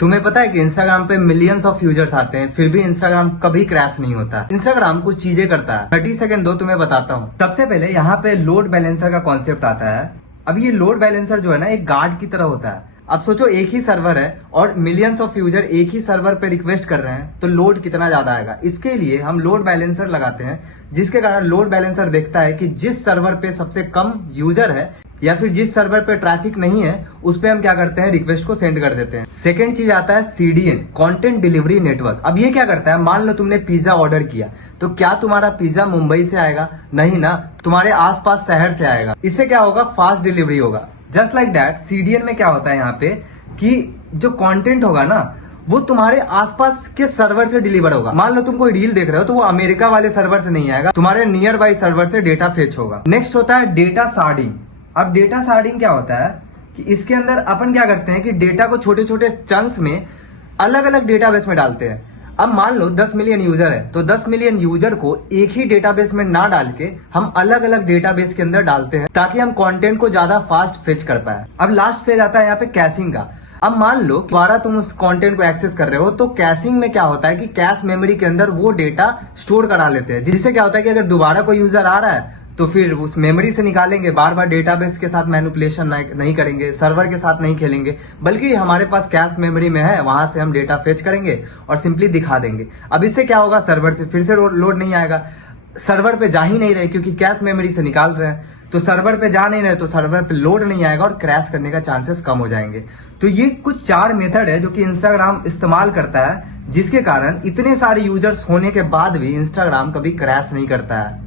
तुम्हें पता है कि इंस्टाग्राम पे मिलियंस ऑफ यूजर्स आते हैं, फिर भी इंस्टाग्राम कभी क्रैश नहीं होता। इंस्टाग्राम कुछ चीजें करता है। 30 सेकंड दो, तुम्हें बताता हूँ। सबसे पहले यहाँ पे लोड बैलेंसर का कॉन्सेप्ट आता है। अब ये लोड बैलेंसर जो है ना, एक गार्ड की तरह होता है। अब सोचो एक ही सर्वर है और मिलियंस ऑफ यूजर एक ही सर्वर पे रिक्वेस्ट कर रहे हैं, तो लोड कितना ज्यादा आएगा। इसके लिए हम लोड बैलेंसर लगाते हैं, जिसके कारण लोड बैलेंसर देखता है कि जिस सर्वर पे सबसे कम यूजर है या फिर जिस सर्वर पे ट्रैफिक नहीं है, उस पे हम क्या करते हैं, रिक्वेस्ट को सेंड कर देते हैं। सेकंड चीज आता है CDN, कंटेंट डिलीवरी नेटवर्क। अब ये क्या करता है, मान लो तुमने पिज्जा ऑर्डर किया, तो क्या तुम्हारा पिज्जा मुंबई से आएगा? नहीं ना, तुम्हारे आसपास शहर से आएगा। इससे क्या होगा, फास्ट डिलीवरी होगा। जस्ट लाइक दैट CDN में क्या होता है यहाँ पे कि जो कंटेंट होगा ना, वो तुम्हारे आसपास के सर्वर से डिलीवर होगा। मान लो तुम कोई रील देख रहे हो, तो वो अमेरिका वाले सर्वर से नहीं आएगा, तुम्हारे नियर बाई सर्वर से डेटा फेच होगा। नेक्स्ट होता है डेटा शार्डिंग। अब डेटा शार्डिंग क्या होता है कि इसके अंदर अपन क्या करते हैं कि डेटा को छोटे छोटे चंक्स में अलग अलग डेटाबेस में डालते हैं। अब मान लो 10 मिलियन यूजर है, तो 10 मिलियन यूजर को एक ही डेटाबेस में ना डाल के हम अलग अलग डेटाबेस के अंदर डालते हैं, ताकि हम कंटेंट को ज्यादा फास्ट फेच कर पाए। अब लास्ट फेज आता है यहाँ पे कैशिंग का। अब मान लो दोबारा तुम उस कंटेंट को एक्सेस कर रहे हो, तो कैशिंग में क्या होता है कि कैश मेमोरी के अंदर वो डेटा स्टोर करा लेते हैं, जिससे क्या होता है कि अगर दोबारा कोई यूजर आ रहा है तो फिर उस मेमोरी से निकालेंगे, बार बार डेटाबेस के साथ मैनिपुलेशन नहीं करेंगे, सर्वर के साथ नहीं खेलेंगे, बल्कि हमारे पास कैश मेमोरी में है, वहां से हम डेटा फेच करेंगे और सिंपली दिखा देंगे। अब इससे क्या होगा, सर्वर से फिर से लोड नहीं आएगा, सर्वर पे जा ही नहीं रहे क्योंकि कैश मेमोरी से निकाल रहे हैं, तो सर्वर पे जा नहीं रहे तो सर्वर पे लोड नहीं आएगा और क्रैश करने का चांसेस कम हो जाएंगे। तो ये कुछ 4 मेथड है जो कि इंस्टाग्राम इस्तेमाल करता है, जिसके कारण इतने सारे यूजर्स होने के बाद भी इंस्टाग्राम कभी क्रैश नहीं करता है।